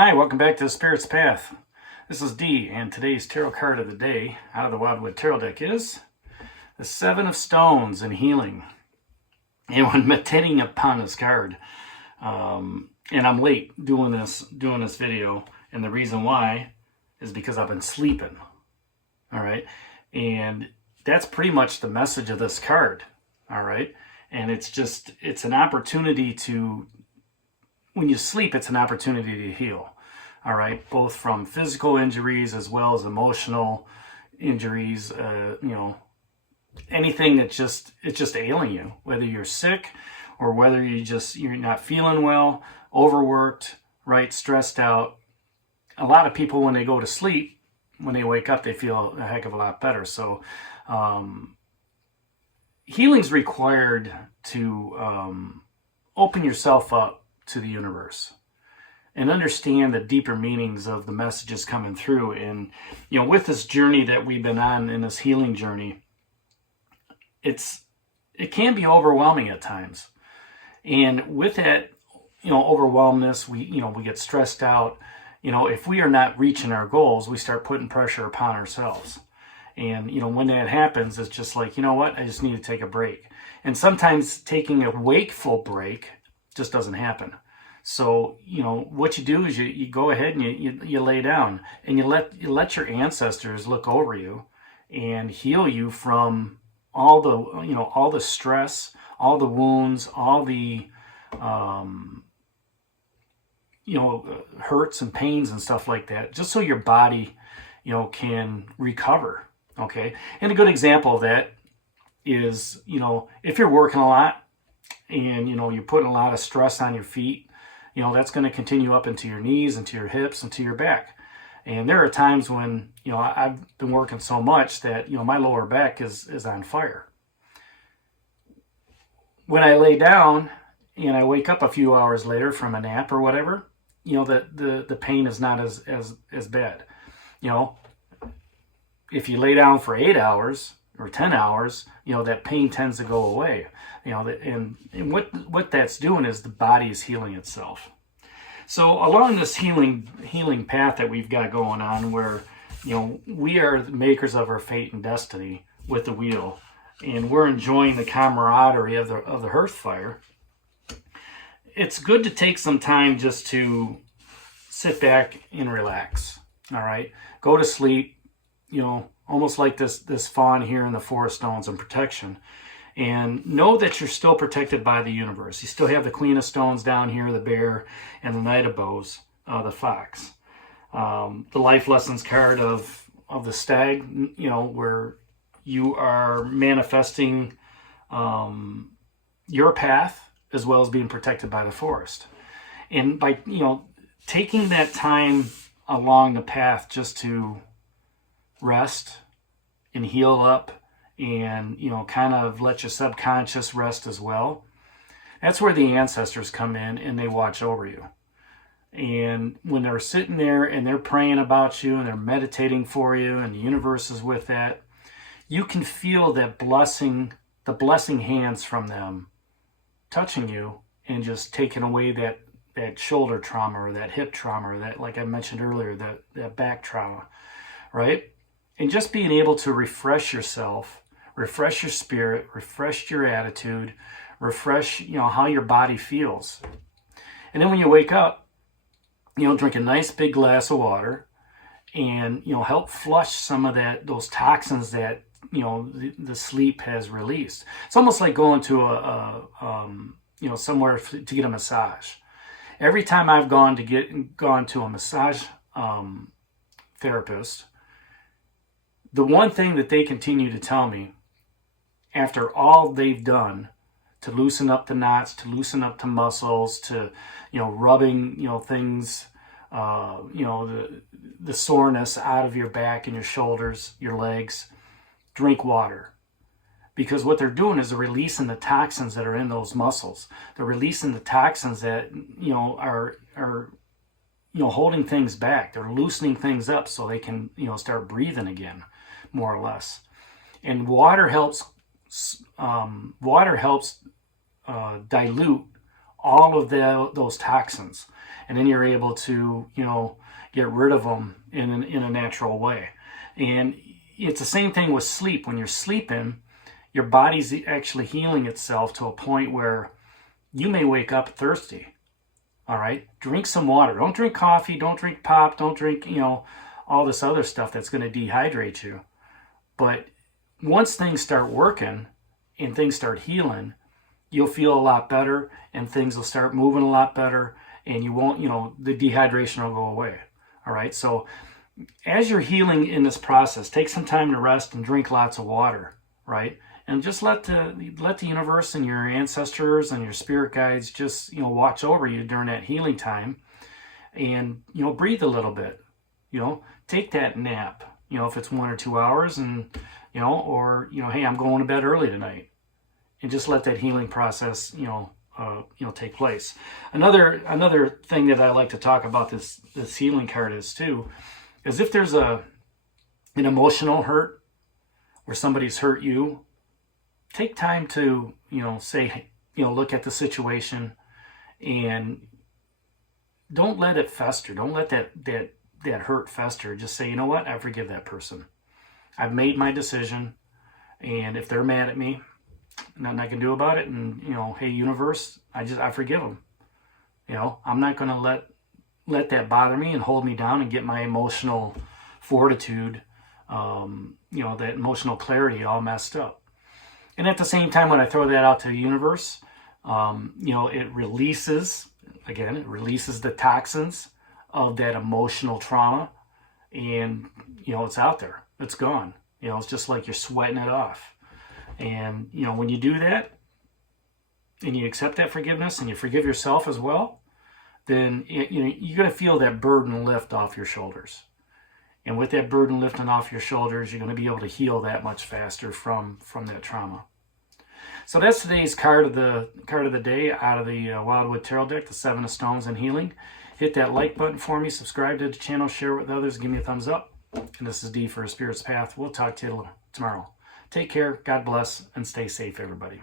Hi, welcome back to the Spirit's Path. This is Dee, and today's tarot card of the day out of the Wildwood Tarot deck is the Seven of Stones and Healing. And when meditating upon this card, and I'm late doing this video, and the reason why is because I've been sleeping. All right, and that's pretty much the message of this card. All right, and it's an opportunity to. When you sleep, it's an opportunity to heal, all right, both from physical injuries as well as emotional injuries, anything that it's just ailing you, whether you're sick or whether you're not feeling well, overworked, right, stressed out. A lot of people, when they go to sleep, when they wake up, they feel a heck of a lot better. So healing's required to open yourself up to the universe and understand the deeper meanings of the messages coming through. And with this journey that we've been on, in this healing journey, it can be overwhelming at times. And with that overwhelmness, we get stressed out. If we are not reaching our goals, we start putting pressure upon ourselves. And when that happens, it's just like, I just need to take a break. And sometimes taking a wakeful break just doesn't happen. So what you do is you go ahead and you lay down, and you let your ancestors look over you and heal you from all the stress, all the wounds, all the hurts and pains and stuff like that, just so your body can recover. Okay, and a good example of that is if you're working a lot and you're putting a lot of stress on your feet, that's going to continue up into your knees, into your hips, into your back. And there are times when I've been working so much that my lower back is on fire. When I lay down and I wake up a few hours later from a nap or whatever, the pain is not as bad. If you lay down for 8 hours or 10 hours, that pain tends to go away. And what that's doing is the body is healing itself. So along this healing path that we've got going on, where we are the makers of our fate and destiny with the wheel, and we're enjoying the camaraderie of the hearth fire, it's good to take some time just to sit back and relax. All right, go to sleep. Almost like this fawn here in the Four of Stones and protection. And know that you're still protected by the universe. You still have the Queen of Stones down here, the bear, and the Knight of Bows, the fox. The life lessons card of the stag, where you are manifesting your path as well as being protected by the forest. And by taking that time along the path just to rest and heal up, and kind of let your subconscious rest as well, that's where the ancestors come in and they watch over you. And when they're sitting there and they're praying about you and they're meditating for you, and the universe is with that, you can feel that blessing, the blessing hands from them touching you and just taking away that shoulder trauma or that hip trauma, or that, like I mentioned earlier, that back trauma, right? And just being able to refresh yourself, refresh your spirit, refresh your attitude, refresh how your body feels. And then when you wake up, drink a nice big glass of water, and help flush some of those toxins that the sleep has released. It's almost like going to somewhere to get a massage. Every time I've gone to a massage therapist, the one thing that they continue to tell me, after all they've done to loosen up the knots, to loosen up the muscles, to rubbing things, the soreness out of your back and your shoulders, your legs, drink water. Because what they're doing is they're releasing the toxins that are in those muscles. They're releasing the toxins that are holding things back. They're loosening things up so they can start breathing again, more or less. And water helps dilute all of those toxins, and then you're able to, get rid of them in a natural way. And it's the same thing with sleep. When you're sleeping, your body's actually healing itself to a point where you may wake up thirsty. All right, drink some water. Don't drink coffee. Don't drink pop. Don't drink, all this other stuff that's going to dehydrate you. But once things start working and things start healing, you'll feel a lot better, and things will start moving a lot better, and you won't, the dehydration will go away. All right, so as you're healing in this process, take some time to rest and drink lots of water, right? And just let the universe and your ancestors and your spirit guides just, watch over you during that healing time. And, breathe a little bit, take that nap, if it's 1 or 2 hours, and, or, hey, I'm going to bed early tonight. And just let that healing process, take place. Another thing that I like to talk about this healing card is if there's an emotional hurt where somebody's hurt you, take time to, say, look at the situation and don't let it fester. Don't let that hurt fester. Just say, you know what? I forgive that person. I've made my decision. And if they're mad at me, nothing I can do about it. And, hey, universe, I forgive them. I'm not going to let that bother me and hold me down and get my emotional fortitude, that emotional clarity all messed up. And at the same time, when I throw that out to the universe, it releases the toxins of that emotional trauma, and, it's out there. It's gone. It's just like you're sweating it off. And, when you do that and you accept that forgiveness and you forgive yourself as well, then, you're going to feel that burden lift off your shoulders. And with that burden lifting off your shoulders, you're going to be able to heal that much faster from that trauma. So that's today's card of the day out of the Wildwood Tarot deck, the 7 of Stones and Healing. Hit that like button for me, subscribe to the channel, share it with others, give me a thumbs up. And this is D for A Spirit's Path. We'll talk to you tomorrow. Take care, God bless, and stay safe, everybody.